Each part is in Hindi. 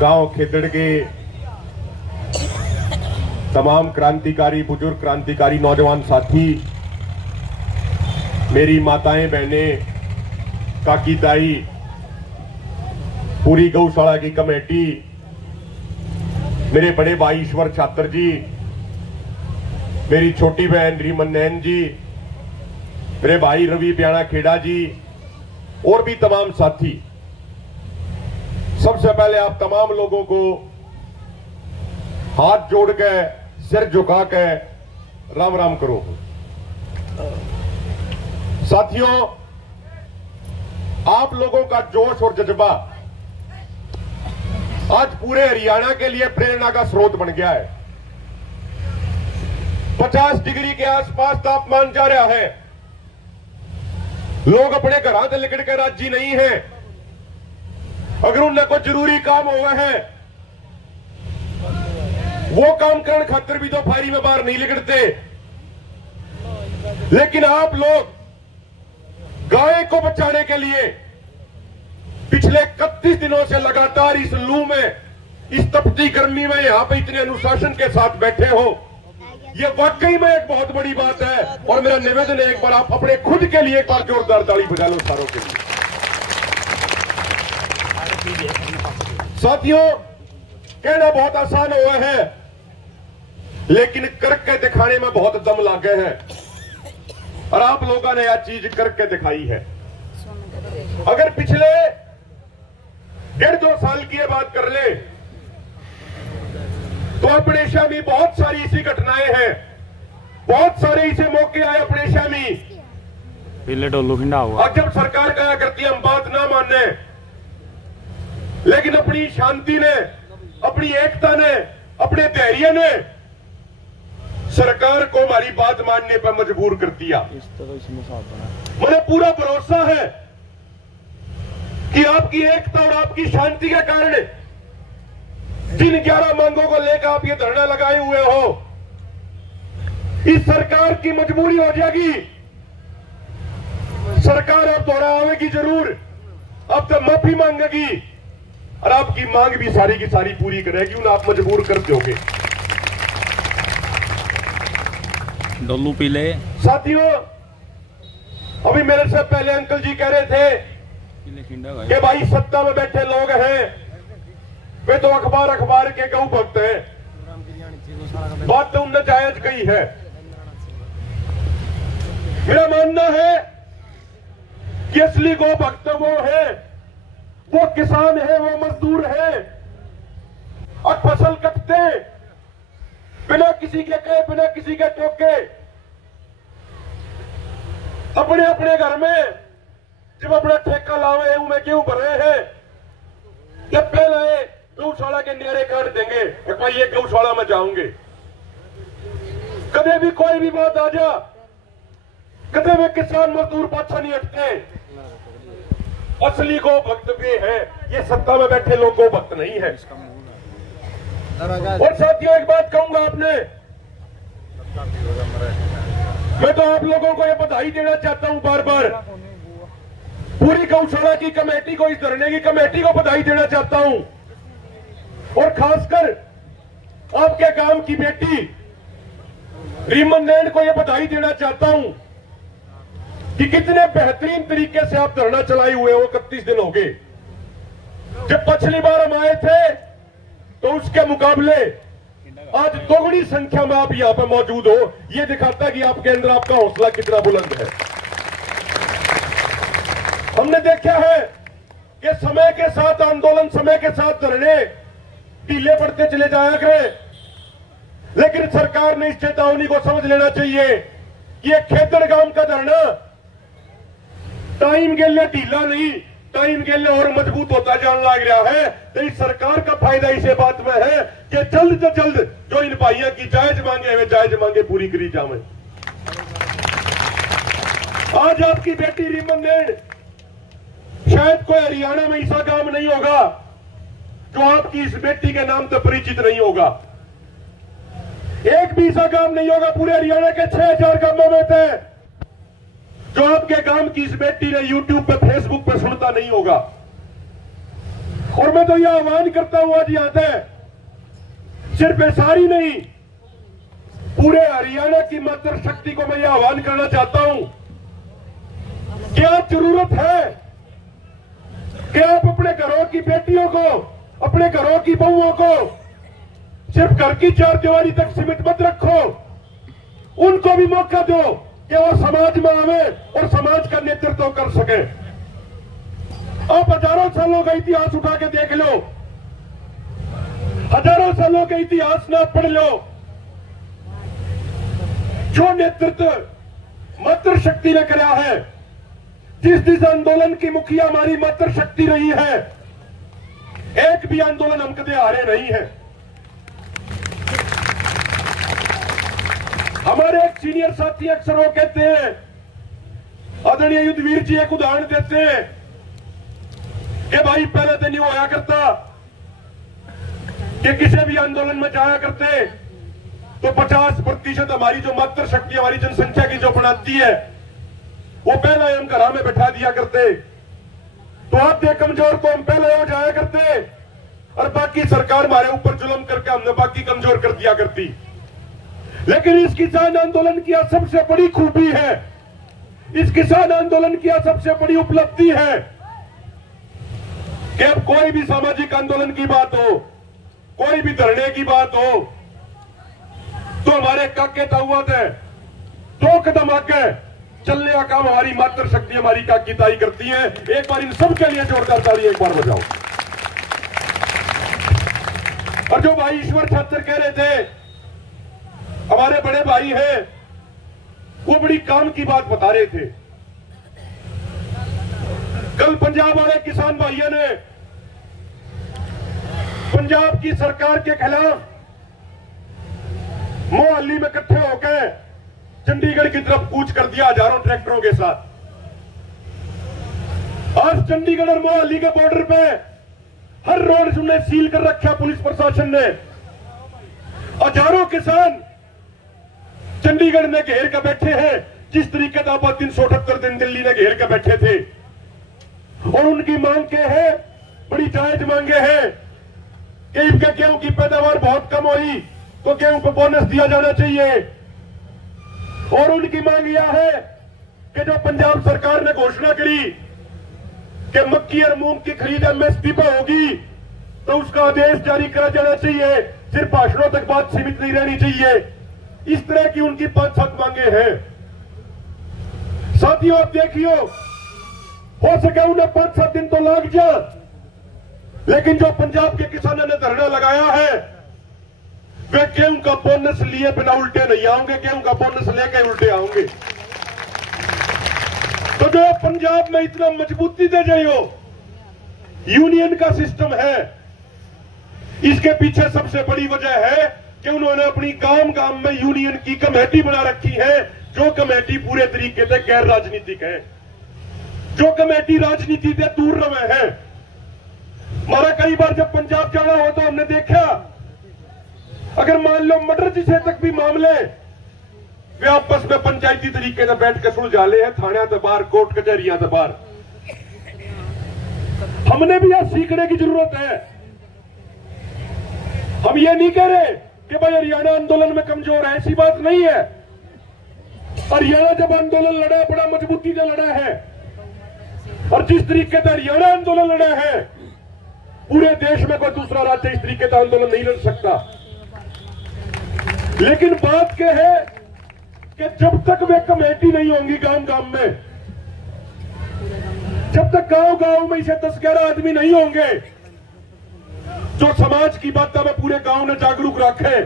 गांव खेतड़ के तमाम क्रांतिकारी, बुजुर्ग क्रांतिकारी, नौजवान साथी, मेरी माताएं, बहनें, काकी ताई, पूरी गौशाला की कमेटी, मेरे बड़े भाई ईश्वर छात्र जी, मेरी छोटी बहन रीमन नैन जी, मेरे भाई रवि प्याणा खेड़ा जी और भी तमाम साथी, सबसे पहले आप तमाम लोगों को हाथ जोड़ के, सिर झुका के राम राम करो। साथियों, आप लोगों का जोश और जज्बा आज पूरे हरियाणा के लिए प्रेरणा का स्रोत बन गया है। 50 डिग्री के आसपास तापमान जा रहा है। लोग अपने घरों से निकल के राजी नहीं है। अगर उन्हें कोई जरूरी काम हुआ है, वो काम करने खातिर भी तो फायरी में बाहर नहीं निकलते। लेकिन आप लोग गाय को बचाने के लिए पिछले 31 दिनों से लगातार इस लू में, इस तपती गर्मी में यहां पे इतने अनुशासन के साथ बैठे हो, ये वाकई में एक बहुत बड़ी बात है। और मेरा निवेदन है, एक बार आप अपने खुद के लिए एक बार जोरदार ताली बजा लो सारों के लिए। साथियों, कहना बहुत आसान हुआ है, लेकिन करके दिखाने में बहुत दम लागे है। और आप लोगों ने यह चीज करके दिखाई है। अगर पिछले 1.5-2 साल की बात कर ले तो अपने शामी बहुत सारी ऐसी घटनाएं हैं, बहुत सारे ऐसे मौके आए अपने शामी। अब जब सरकार कहा करती है हम बात ना माने, लेकिन अपनी शांति ने, अपनी एकता ने, अपने धैर्य ने सरकार को हमारी बात मानने पर मजबूर कर दिया। मुझे पूरा भरोसा है कि आपकी एकता और आपकी शांति के कारण जिन 11 मांगों को लेकर आप ये धरना लगाए हुए हो, इस सरकार की मजबूरी हो जाएगी। सरकार अब दोहरा आवेगी जरूर, अब तो माफी मांगेगी और आपकी मांग भी सारी की सारी पूरी करेगी। उन्हें आप मजबूर कर दोगे। डोलू पी ले। साथियों, अभी मेरे से पहले अंकल जी कह रहे थे कि भाई सत्ता में बैठे लोग हैं, वे तो अखबार के गौ भक्त हैं। बात तो उनने जायज कही है। मेरा मानना है कि असली गौ भक्त वो है, वो किसान है, वो मजदूर है। और फसल कटते बिना किसी के कहे, बिना किसी के टोके, अपने अपने घर में जब अपना ठेका लावे उनमें क्यों भरे हैं, जब पहले गौशाला के न्यारे काट देंगे, भाई ये गौशाला में जाऊंगे। कभी भी कोई भी बात आ जा, कभी भी किसान मजदूर पाछा नहीं हटते। असली गौ भक्त भी है, ये सत्ता में बैठे लोग गौ भक्त नहीं है। और साथियों, एक बात कहूंगा, आपने, मैं तो आप लोगों को यह बधाई देना चाहता हूं बार बार, पूरी गौशाला की कमेटी को, इस धरने की कमेटी को बधाई देना चाहता हूं। और खासकर आपके गांव की बेटी रीमन नैन को यह बधाई देना चाहता हूं कि कितने बेहतरीन तरीके से आप धरना चलाए हुए हो। 31 दिन हो गए। जब पिछली बार हम आए थे तो उसके मुकाबले आज दोगुनी संख्या में आप यहां पर मौजूद हो। यह दिखाता है कि आपके अंदर आपका हौसला कितना बुलंद है। हमने देखा है कि समय के साथ आंदोलन, समय के साथ धरने ढीले पड़ते चले जाया गए, लेकिन सरकार ने इस चेतावनी को समझ लेना चाहिए कि यह खेतड़ गांव का धरना टाइम के लिए ढीला नहीं, टाइम के लिए और मजबूत होता जाने लग रहा है। तो इस सरकार का फायदा इसे बात में है कि जल्द से जल्द जो इन भाइयों की जायज मांगे, वे जायज मांगे पूरी करी जाए। आज आपकी बेटी रीमन नैन, शायद कोई हरियाणा में ऐसा काम नहीं होगा जो आपकी इस बेटी के नाम से परिचित नहीं होगा। एक भी ऐसा काम नहीं होगा पूरे हरियाणा के 6000 गांवों में थे जो आपके गांव की इस बेटी ने यूट्यूब पे, फेसबुक पे सुनता नहीं होगा। और मैं तो यह आह्वान करता हूं आज यहां से, सिर्फ एसआर ही नहीं, पूरे हरियाणा की मातृशक्ति को मैं यह आह्वान करना चाहता हूं, क्या जरूरत है कि आप अपने घरों की बेटियों को, अपने घरों की बहुओं को सिर्फ घर की चार दीवारी तक सीमित मत रखो, उनको भी मौका दो कि वो समाज में आवे और समाज का नेतृत्व कर सके। आप हजारों सालों का इतिहास उठा के देख लो, हजारों सालों के इतिहास ना पढ़ लो, जो नेतृत्व मातृशक्ति ने कराया है, जिस आंदोलन की मुखिया हमारी मातृशक्ति रही है, एक भी आंदोलन हम कदे हारे नहीं है। हमारे एक सीनियर साथी अक्सर वो कहते हैं, आदरणीय युद्धवीर जी एक उदाहरण देते हैं कि भाई पहले तो नहीं होया करता कि किसी भी आंदोलन में जाया करते तो 50% हमारी जो मातृशक्ति, हमारी जनसंख्या की जो बढ़ाती है, वो पहले हम घरा में बैठा दिया करते, तो आधे कमजोर तो हम पहले हो जाया करते और बाकी सरकार हमारे ऊपर जुल्म करके हमने बाकी कमजोर कर दिया करती। लेकिन इस किसान आंदोलन की सबसे बड़ी खूबी है, इस किसान आंदोलन की सबसे बड़ी उपलब्धि है कि अब कोई भी सामाजिक आंदोलन की बात हो, कोई भी धरने की बात हो, तो हमारे काके ताऊत है, 2 कदम आगे चलने का काम हमारी मातृशक्ति, हमारी काकी ताई करती है। एक बार इन सबके लिए जोरदार ताली एक बार बजाओ। और जो भाई ईश्वर छात्र कह रहे थे, हमारे बड़े भाई हैं, वो बड़ी काम की बात बता रहे थे। कल पंजाब वाले किसान भाइयों ने पंजाब की सरकार के खिलाफ मोहाली में इकट्ठे होकर चंडीगढ़ की तरफ कूच कर दिया हजारों ट्रैक्टरों के साथ। आज चंडीगढ़ और मोहाली के बॉर्डर पे हर रोड उन्हें सील कर रखा पुलिस प्रशासन ने। हजारों किसान चंडीगढ़ में घेर कर बैठे हैं, जिस तरीके से आप 378 दिन दिल्ली ने घेर कर बैठे थे। और उनकी मांग के है, बड़ी जायज मांगे हैं कि इनके गेहूं की पैदावार बहुत कम हुई तो गेहूं को बोनस दिया जाना चाहिए। और उनकी मांग यह है कि जो पंजाब सरकार ने घोषणा करी कि मक्की और मूंग की खरीद एमएसपी पर होगी, तो उसका आदेश जारी करा जाना चाहिए। सिर्फ भाषणों तक बात सीमित नहीं रहनी चाहिए। इस तरह की उनकी 5-7 मांगे हैं। साथियों, आप देखियो, हो सके उन्हें 5-7 दिन तो लग जा, लेकिन जो पंजाब के किसानों ने धरना लगाया है, वे गेहूं का बोनस लिए बिना उल्टे नहीं आएंगे, गेहूं का बोनस लेके उल्टे आएंगे। तो जो पंजाब में इतना मजबूती दे जाइयो, यूनियन का सिस्टम है, इसके पीछे सबसे बड़ी वजह है कि उन्होंने अपनी गांव में यूनियन की कमेटी बना रखी है, जो कमेटी पूरे तरीके से गैर राजनीतिक है, जो कमेटी राजनीति से दूर रहे हैं। हमारा कई बार जब पंजाब जाना हो तो हमने देखा, अगर मान लो मर्डर जिसे तक भी मामले वे आपस में पंचायती तरीके से बैठ के सुलझा ले हैं, थाने से बाहर, कोर्ट कचहरियां से बाहर। हमने भी यह सीखने की जरूरत है। हम ये नहीं कह रहे कि भाई हरियाणा आंदोलन में कमजोर है, ऐसी बात नहीं है। हरियाणा जब आंदोलन लड़ा, बड़ा मजबूती से लड़ा है, और जिस तरीके से हरियाणा आंदोलन लड़ा है, पूरे देश में कोई दूसरा राज्य इस तरीके का आंदोलन नहीं लड़ सकता। लेकिन बात क्या है कि जब तक वे कमेटी नहीं होंगी गांव में, जब तक गांव में इसे 10-11 आदमी नहीं होंगे जो समाज की बातों में पूरे गांव ने जागरूक रखे,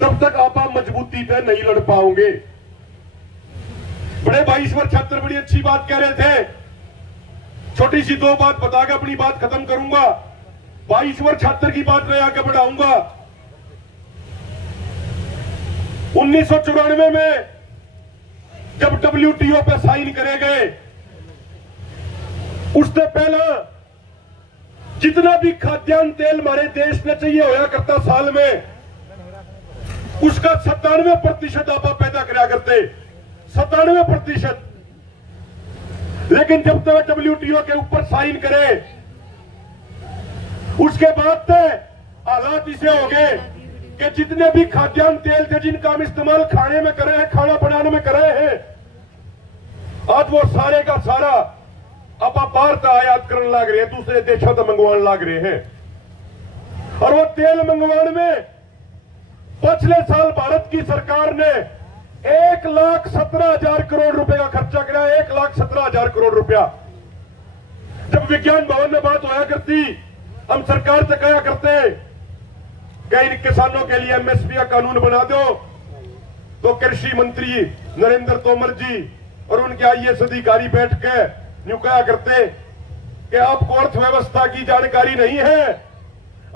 तब तक आप मजबूती से नहीं लड़ पाओगे। बड़े भाई ईश्वर छात्र बड़ी अच्छी बात कह रहे थे। छोटी सी 2 बात बताकर अपनी बात खत्म करूंगा। भाई ईश्वर छात्र की बात मैं आगे बढ़ाऊंगा। 1994 में जब WTO पे साइन करे गए, उससे पहला जितना भी खाद्यान्न तेल हमारे देश में चाहिए होया करता साल में, उसका 97% आप पैदा करा करते, 97%। लेकिन जब तक WTO के ऊपर साइन करे उसके बाद हालात इसे हो गए कि जितने भी खाद्यान्न तेल थे जिनका हम इस्तेमाल खाने में कर रहे हैं, खाना बनाने में कर रहे हैं, आज वो सारे का सारा अब भारत आयात करने लग रहे हैं, दूसरे देशों से मंगवाने लग रहे हैं। और वो तेल मंगवाने में पिछले साल भारत की सरकार ने 1,17,000 करोड़ रुपए का खर्चा किया। 1,17,000 करोड़ रुपया। जब विज्ञान भवन में बात होया करती, हम सरकार से कहा करते कि इन किसानों के लिए एमएसपी का कानून बना दो, तो कृषि मंत्री नरेंद्र तोमर जी और उनके आईएएस अधिकारी बैठ के यूं कहा करते कि आपको अर्थव्यवस्था की जानकारी नहीं है,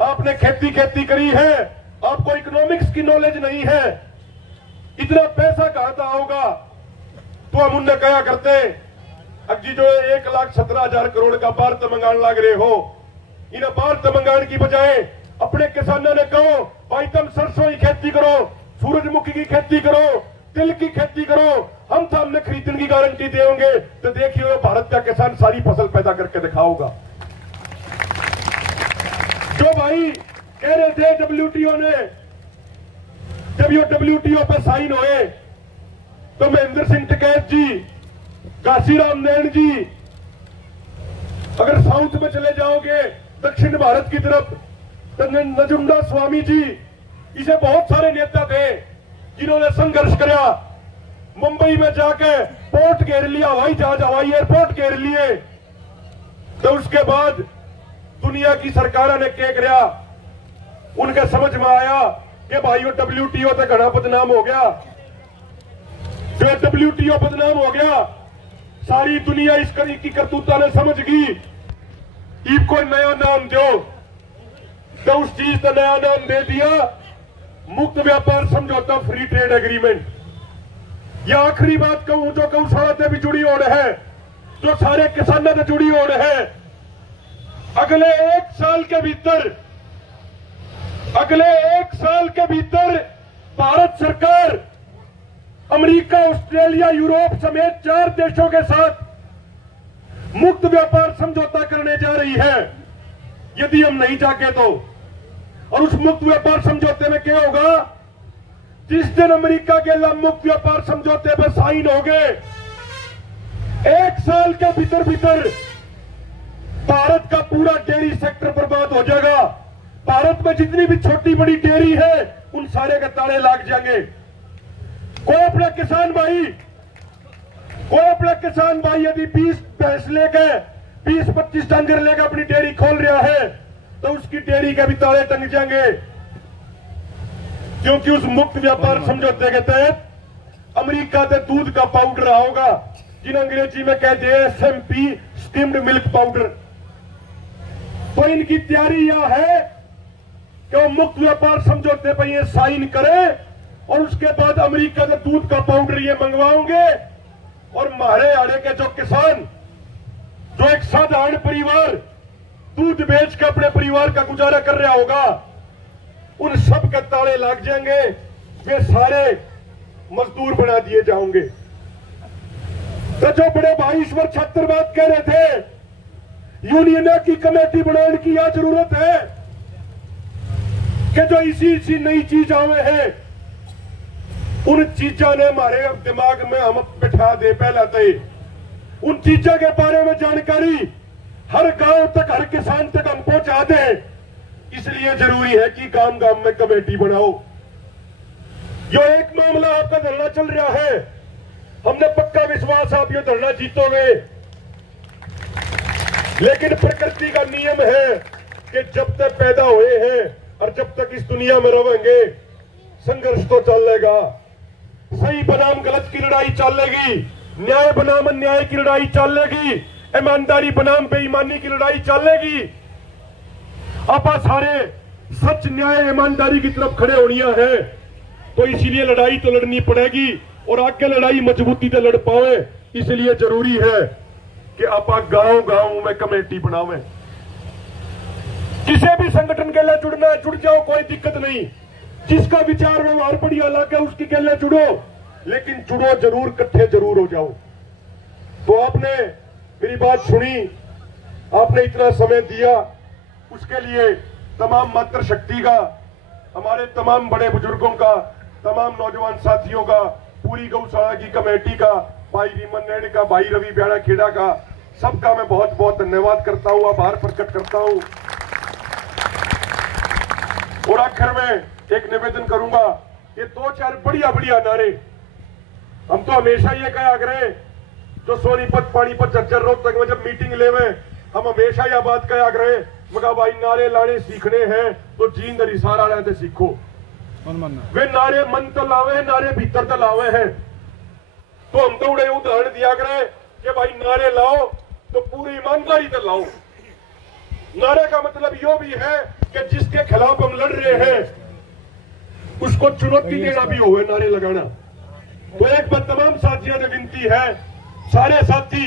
आपने खेती करी है, आपको इकोनॉमिक्स की नॉलेज नहीं है, इतना पैसा कहां से आओगा। तो हम उनने कहा करते अजी जो 1,17,000 करोड़ का भारत मंगाने लग रहे हो, इन्हें भारत मंगाने की बजाय अपने किसानों ने कहो भाई तुम सरसों की खेती करो, सूरजमुखी की खेती करो, तिल की खेती करो, हम सामने खरीदने की गारंटी देंगे, तो देखिए भारत का किसान सारी फसल पैदा करके दिखाओगा। जो भाई कह रहे थे डब्ल्यूटीओ ने, जब ये डब्ल्यूटीओ पे साइन हुए तो महेंद्र सिंह टिकैत जी, काशीराम नैन जी, अगर साउथ में चले जाओगे दक्षिण भारत की तरफ तो नजुंडा स्वामी जी, इसे बहुत सारे नेता थे जिन्होंने संघर्ष किया। मुंबई में जाके पोर्ट घेर लिया, हवाई जहाज, हवाई एयरपोर्ट घेर लिए। तो उसके बाद दुनिया की सरकारों ने क्या किया, उनके समझ में आया कि भाई डब्ल्यूटीओ से घना बदनाम हो गया। जो डब्ल्यूटीओ बदनाम हो गया, सारी दुनिया इस की करतूता ने समझ गई, इनको नया नाम दो। तो उस चीज का नया नाम दे दिया मुक्त व्यापार समझौता, फ्री ट्रेड एग्रीमेंट। यह आखिरी बात कहूं जो गौशाला से भी जुड़ी ओर है, जो सारे किसानों से जुड़ी ओर है। अगले एक साल के भीतर भारत सरकार अमेरिका, ऑस्ट्रेलिया, यूरोप समेत 4 देशों के साथ मुक्त व्यापार समझौता करने जा रही है, यदि हम नहीं चाहते तो। और उस मुक्त व्यापार समझौते में क्या होगा, जिस दिन अमेरिका के मुक्त व्यापार समझौते पर साइन हो गए, 1 साल के भीतर भारत का पूरा डेयरी सेक्टर बर्बाद हो जाएगा। भारत में जितनी भी छोटी बड़ी डेयरी है उन सारे के ताले लग जाएंगे। कोई अपना किसान भाई यदि 20 भैंस लेके 20-25 डंगर लेकर अपनी डेयरी खोल रहा है तो उसकी डेयरी के भी ताले टंग जाएंगे, क्योंकि उस मुक्त व्यापार समझौते के तहत अमेरिका से दूध का पाउडर आओगा, जिन अंग्रेजी में कहते हैं SMP, स्किम्ड मिल्क पाउडर। तो इनकी तैयारी यह है कि वो मुक्त व्यापार समझौते पर ये साइन करें और उसके बाद अमेरिका से दूध का पाउडर ये मंगवाओगे। और मारे आड़े के जो किसान, जो एक साधारण परिवार दूध बेच के अपने परिवार का गुजारा कर रहा होगा, उन सब के ताले लग जाएंगे, वे सारे मजदूर बना दिए जाओगे। तो जो बड़े भाई ईश्वर छात्रवाद कह रहे थे, यूनियन की कमेटी बनाने की यह जरूरत है कि जो इसी नई चीज आवे हैं, उन चीजों ने हमारे दिमाग में हम बिठा दे पहला तय, उन चीजों के बारे में जानकारी हर गांव तक, हर किसान तक हम पहुंचा दें। इसलिए जरूरी है कि गांव गांव में कमेटी बनाओ। जो एक मामला आपका धरना चल रहा है, हमने पक्का विश्वास आप ये धरना जीतोगे, लेकिन प्रकृति का नियम है कि जब तक पैदा हुए हैं और जब तक इस दुनिया में रहेंगे, संघर्ष तो चलेगा। सही बनाम गलत की लड़ाई चलेगी, न्याय बनाम अन्याय की लड़ाई चलेगी, ईमानदारी बनाम बेईमानी की लड़ाई चलेगी। आप सारे सच, न्याय, ईमानदारी की तरफ खड़े होनिया है, तो इसीलिए लड़ाई तो लड़नी पड़ेगी और आगे लड़ाई मजबूती से लड़ पाए। इसलिए जरूरी है कि आप गांव गांव में कमेटी बनावें। किसी भी संगठन के लिए जुड़ना है, जुड़ जाओ, कोई दिक्कत नहीं। जिसका विचार व्यवहार बढ़िया लगे उसकी के लिए जुड़ो, लेकिन जुड़ो जरूर, इकट्ठे जरूर हो जाओ। तो आपने मेरी बात सुनी, आपने इतना समय दिया, उसके लिए तमाम मातृशक्ति का, हमारे तमाम बड़े बुजुर्गों का, तमाम नौजवान साथियों का, पूरी गौशाला की कमेटी का, भाई रीमन नैड का, भाई रवि ब्याड़ा खेड़ा का, सबका मैं बहुत बहुत धन्यवाद करता हूं, आभार प्रकट करता हूं। और आखिर में एक निवेदन करूंगा, ये 2-4 बढ़िया बढ़िया नारे हम तो हमेशा ये कहा करे, जो सोनीपत पानीपत झज्जर रोहतक में जब मीटिंग लेवे हम हमेशा यह बात कहा करे, मगर भाई नारे लाने सीखने हैं तो जींद इशारा रहते सीखो। वे नारे मन तो लावे, नारे भीतर तो लावे हैं। तो हम तो उड़े उदाहरण दिया करे कि भाई नारे लाओ तो पूरी ईमानदारी से लाओ। नारे का मतलब यो भी है कि जिसके खिलाफ हम लड़ रहे हैं उसको चुनौती देना भी हो, नारे लगाना। तो एक बार तमाम साथियों से विनती है, सारे साथी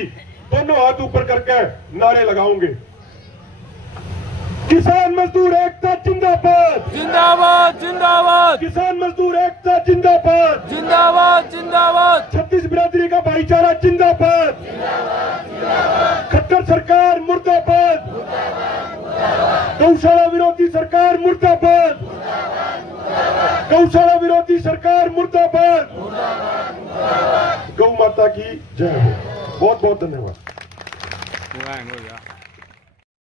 दोनों हाथ ऊपर करके नारे लगाओगे। किसान मजदूर एकता जिंदाबाद, जिंदाबाद जिंदाबाद, किसान मजदूर एकता जिंदाबाद, जिंदाबाद जिंदाबाद, छत्तीस बिरादरी का भाईचारा जिंदाबाद, खट्टर सरकार मुर्दाबाद, गौशाला विरोधी सरकार मुर्दाबाद, गौशाला विरोधी सरकार मुर्दाबाद। गौ माता की जय हो। बहुत बहुत धन्यवाद।